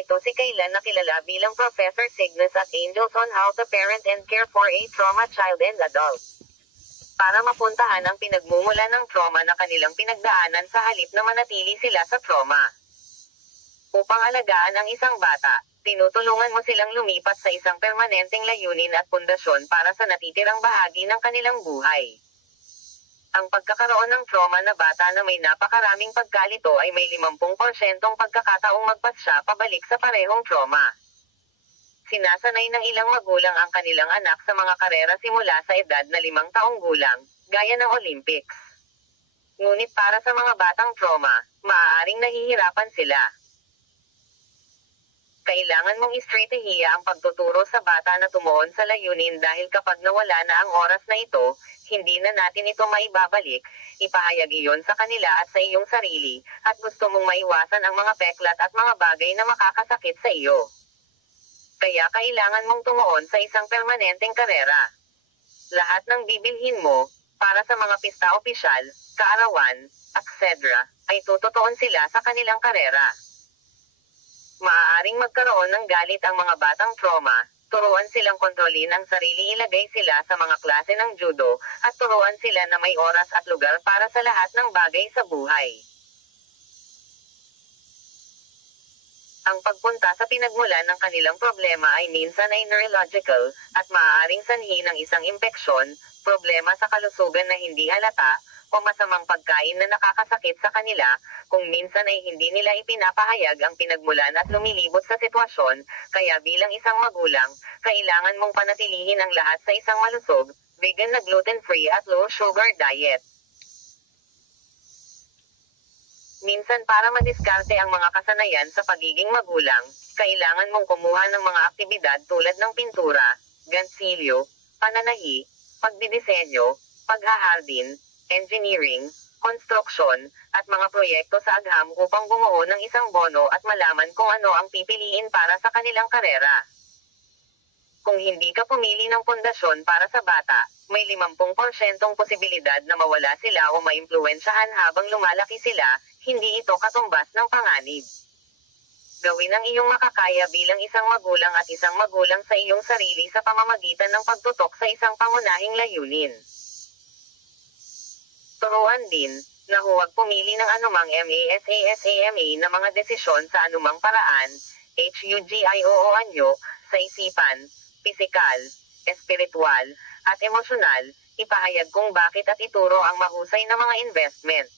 Ito si Kayla na kilala bilang Professor Cygnus at Angels on How to Parent and Care for a Trauma Child and Adult. Para mapuntahan ang pinagmumulan ng trauma na kanilang pinagdaanan sa halip na manatili sila sa trauma. Upang alagaan ang isang bata, tinutulungan mo silang lumipat sa isang permanenteng layunin at pundasyon para sa natitirang bahagi ng kanilang buhay. Ang pagkakaroon ng trauma na bata na may napakaraming pagkalito ay may 50% pagkakataong magpasya pabalik sa parehong trauma. Sinasanay ng ilang magulang ang kanilang anak sa mga karera simula sa edad na 5 taong gulang, gaya ng Olympics. Ngunit para sa mga batang trauma, maaaring nahihirapan sila. Kailangan mong istratehiya ang pagtuturo sa bata na tumuon sa layunin dahil kapag nawala na ang oras na ito, hindi na natin ito maibabalik, ipahayag iyon sa kanila at sa iyong sarili, at gusto mong maiwasan ang mga peklat at mga bagay na makakasakit sa iyo. Kaya kailangan mong tumuon sa isang permanenteng karera. Lahat ng bibilhin mo, para sa mga pista opisyal, kaarawan, etc., ay tututuon sila sa kanilang karera. Maaaring magkaroon ng galit ang mga batang trauma, turuan silang kontrolin ang sarili, ilagay sila sa mga klase ng judo, at turuan sila na may oras at lugar para sa lahat ng bagay sa buhay. Ang pagpunta sa pinagmulan ng kanilang problema ay minsan ay neurological, at maaaring sanhi ng isang impeksyon, problema sa kalusugan na hindi halata, o masamang pagkain na nakakasakit sa kanila, kung minsan ay hindi nila ipinapahayag ang pinagmulan at lumilibot sa sitwasyon, kaya bilang isang magulang, kailangan mong panatilihin ang lahat sa isang malusog, vegan na gluten-free at low-sugar diet. Minsan para madiskarte ang mga kasanayan sa pagiging magulang, kailangan mong kumuha ng mga aktibidad tulad ng pintura, gansilyo, pananahi, pagdidisenyo, paghahardin, engineering, konstruksyon, at mga proyekto sa agham upang bumuo ng isang bono at malaman kung ano ang pipiliin para sa kanilang karera. Kung hindi ka pumili ng pundasyon para sa bata, may 50% posibilidad na mawala sila o maimpluwensyahan habang lumalaki sila, hindi ito katumbas ng panganib. Gawin ang iyong makakaya bilang isang magulang at isang magulang sa iyong sarili sa pamamagitan ng pagtutok sa isang pangunahing layunin. Turuan din, na huwag pumili ng anumang MASASAMA na mga desisyon sa anumang paraan, HUGIOO anyo, sa isipan, pisikal, espiritual, at emosyonal, ipahayag kung bakit at ituro ang mahusay na mga investment.